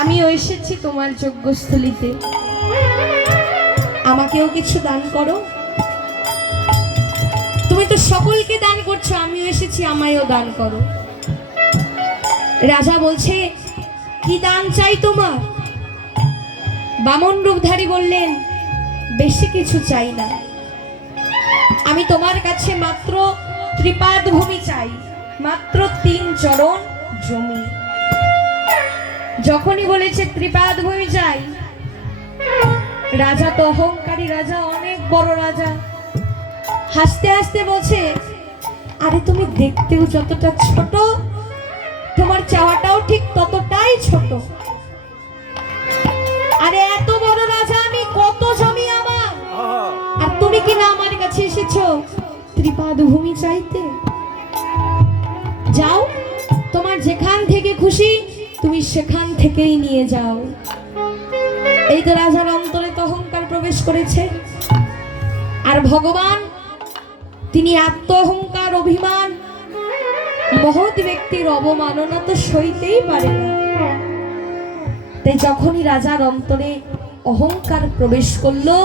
আমিও এসেছি তোমার যজ্ঞস্থলিতে, আমাকেও কিছু দান করো। তুমি তো সকলকে দান করছো, আমিও এসেছি, আমায়ও দান করো। রাজা বলছে, কি দান চাই তোমার? বামন রূপধারী বললেন, বেশি কিছু চাই না, আমি তোমার কাছে মাত্র ত্রিপাদ ভূমি চাই, মাত্র 3 চরণ জমি। যখনই বলেছে ত্রিপাদ ভূমি চাই, রাজা তো অহংকারী রাজা, অনেক বড় রাজা, হাসতে হাসতে বলছে, আরে তুমি দেখতেও যতটা ছোট, তোমার চাওয়াটাও ঠিক ততটাই ছোট। আরে এত বড় রাজা আমি, কত জমি আমার, আর তুমি কি না আমার কাছে এসেছো ত্রিপাদ ভূমি চাইতে? যাও, তোমার যেখান থেকে খুশি তুমি সেখান থেকেই নিয়ে যাও। এই তো রাজার অন্তরে তো অহংকার প্রবেশ করেছে। আর ভগবান তিনি আত্ম অহংকার অভিমান মহৎ ব্যক্তির অবমাননা তো সইতেই পারে না। তাই যখনই রাজার অন্তরে অহংকার প্রবেশ করলো,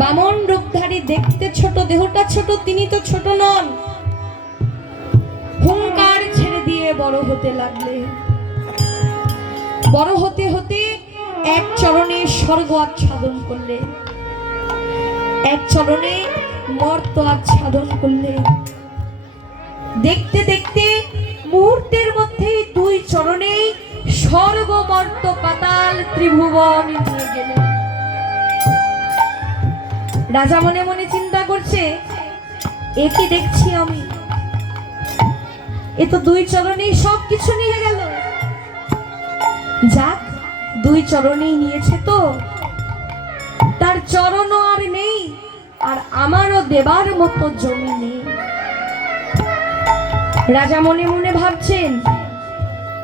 বামন রূপধারী, দেখতে ছোট, দেহটা ছোট, তিনি তো ছোট নন, হুঙ্কার ছেড়ে দিয়ে বড় হতে লাগলে। বড় হতে হতে এক চরণে স্বর্গ আচ্ছাদন করলে, এক চরণে মর্ত আচ্ছাদন করলে। দেখতে দেখতে মুহূর্তের মধ্যেই 2 চরণেই স্বর্গ মর্ত পাতাল ত্রিভুবন নিয়ে গেলেন। রাজা মনে মনে চিন্তা করছে, এ কি দেখছি আমি, এ তো 2 চরণেই সবকিছু নিয়ে গেল। যাক, 2 চরণেই নিয়েছে তো, তার চরণও আর নেই, আর আমারও দেবার মতো জমি নেই। রাজা মনে মনে ভাবছেন,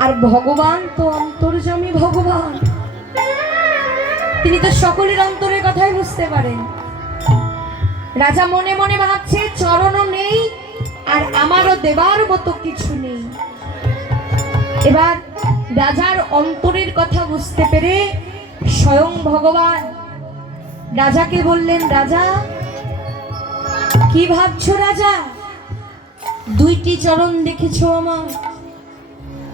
আর ভগবান তো অন্তর্যামী ভগবান, তিনি তো সকলের অন্তরের কথাই বুঝতে পারেন। রাজা মনে মনে ভাবছে, চরণও নেই আর আমারও দেবার মতো কিছু নেই। এবার রাজার অন্তরের কথা বুঝতে পেরে স্বয়ং ভগবান রাজাকে বললেন, রাজা কি ভাবছো? রাজা, 2টি চরণ দেখেছো আমার,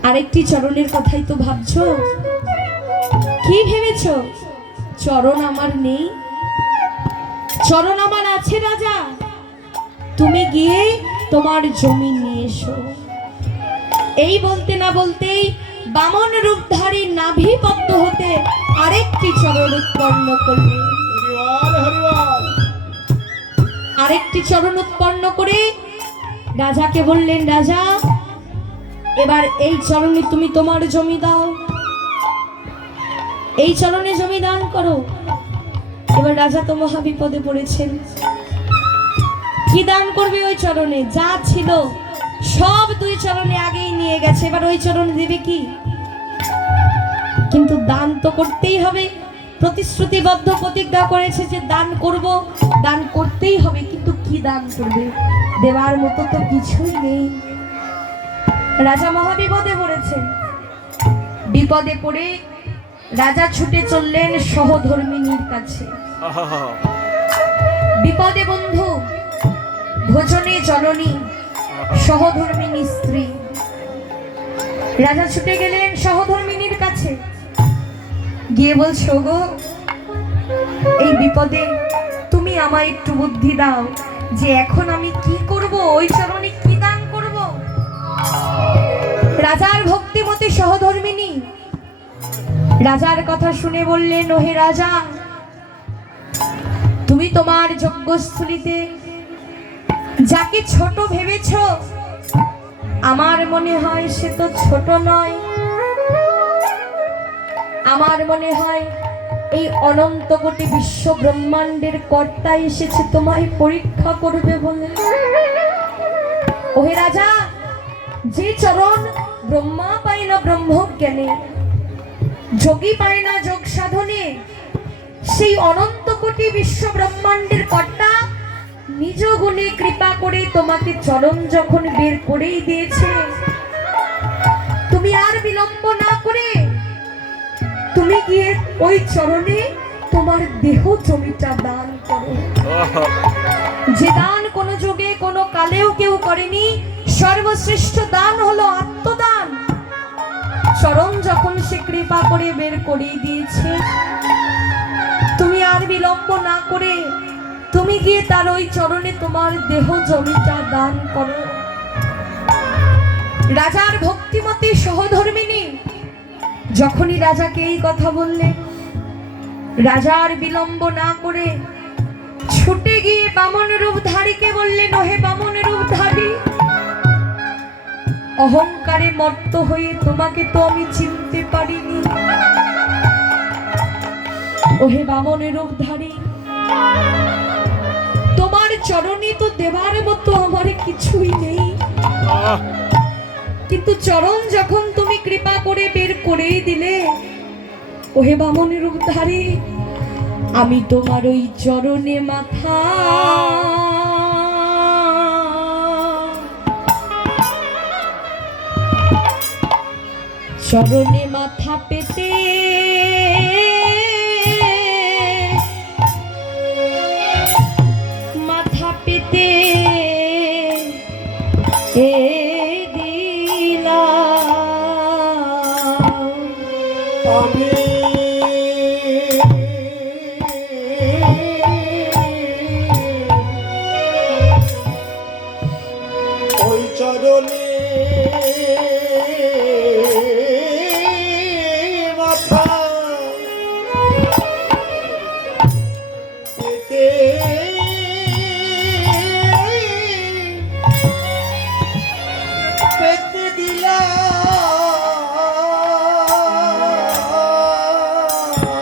আরেকটি চরণের কথাই তো ভাবছো। কি ভেবেছো চরণ আমার নেই? চরণ আমার আছে রাজা, তুমি গিয়ে তোমার জমি নিয়ে এসো। এই বলতে না বলতেই বামন রূপধারী নাভি পদ্ম হতে আরেকটি চরণ উৎপন্ন করলেন। আরেকটি চরণ উৎপন্ন করে রাজাকে বললেন, রাজা এবার এই চরণে তুমি তোমার জমি দাও, এই চরণে জমি দান করো। এবার রাজা তো মহা বিপদে পড়েছেন, কি দান করবে? ওই চরণে যা ছিল সব 2 চরণে আগেই নিয়ে গেছে, এবার ওই চরণে দেবে কি? কিন্তু দান তো করতেই হবে, প্রতিশ্রুতিবদ্ধ প্রতিজ্ঞা করেছে যে দান করব, দান করতেই হবে, কিন্তু কি দান করবে? দেওয়ার মতো তো কিছুই নেই। রাজা মহা বিপদে পড়েছেন। বিপদে পড়ে রাজা ছুটে চললেন সহধর্মিনীর কাছে। বিপদে বন্ধু, ভোজনে জননী, সহধর্মিনী স্ত্রী। রাজা ছুটে গেলেন সহধর্মিনীর কাছে, গিয়ে বলছো, গো এই বিপদে তুমি আমায় একটু বুদ্ধি দাও যে এখন আমি কি করব, ওই চরণে কি দান করব? রাজার ভক্তিমতী সহধর্মিনী রাজার কথা শুনে বললেন, ওহে রাজা, তুমি তোমার যজ্ঞস্থলিতে যাকে ছোট ভেবেছ, আমার মনে হয় সে তো ছোট নয়। আমার মনে হয় এই অনন্ত কোটি বিশ্ব ব্রহ্মাণ্ডের কর্তা এসেছে তোমায় পরীক্ষা করবে বলে। ওহে রাজা, যে চরণ ব্রহ্মা পায় না ব্রহ্মজ্ঞানে, যোগী পায় না যোগ সাধনে, সেই অনন্ত কোটি বিশ্ব ব্রহ্মাণ্ডের কর্তা নিজ গুণে কৃপা করে তোমাকে চরণ যখন বের করেই দিয়েছে, তুমি আর বিলম্ব না করে তুমি গিয়ে ওই চরণে তোমার দেহ জমিটা দান করো। যে দান কোনো যুগে কোনো কালেও কেউ করেনি, সর্বশ্রেষ্ঠ দান হলো আত্মদান। চরণ যখন সে কৃপা করে বের করে দিয়েছে, তুমি আর বিলম্ব না করে তুমি গিয়ে তার ওই চরণে তোমার দেহ জমিটা দান করো। রাজার ভক্তিমতী সহধর্মিনী যখনই রাজাকে এই কথা বললেন, রাজার বিলম্ব না করে ছুটে গিয়ে বামন রূপধারীকে বললেন, ওহে বামন রূপধারী, অহংকারে মত্ত হয়ে তোমাকে তো আমি চিনতে পারিনি। ওহে বামন রূপধারী, তোমার চরণে তো দেবার মতো আমার কিছুই নেই, কিন্তু চরণ যখন তুমি কৃপা করে বের করেই দিলে, ওহে বামন রূপধারী, আমি তোমার ওই চরণে মাথা চরণে মাথা পেতে মাথা পেতে দিলাম। আমি ওই চরণে মাথা পেতে পেতে দিলাম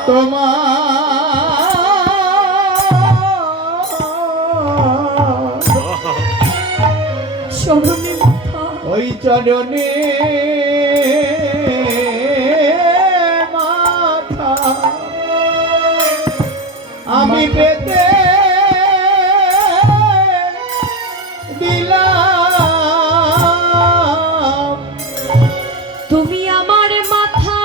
তোমার চরণে মাথা, ওই চরণে মাথা আমি পেতে দিলাম। তুমি আমার মাথা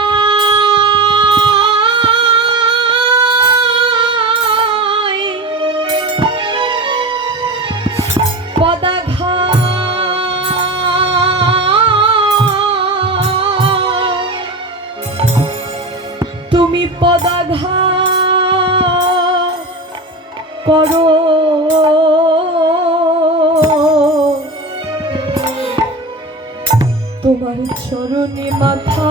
তুমি পদাঘাত করো, তোমার চরণে মাথা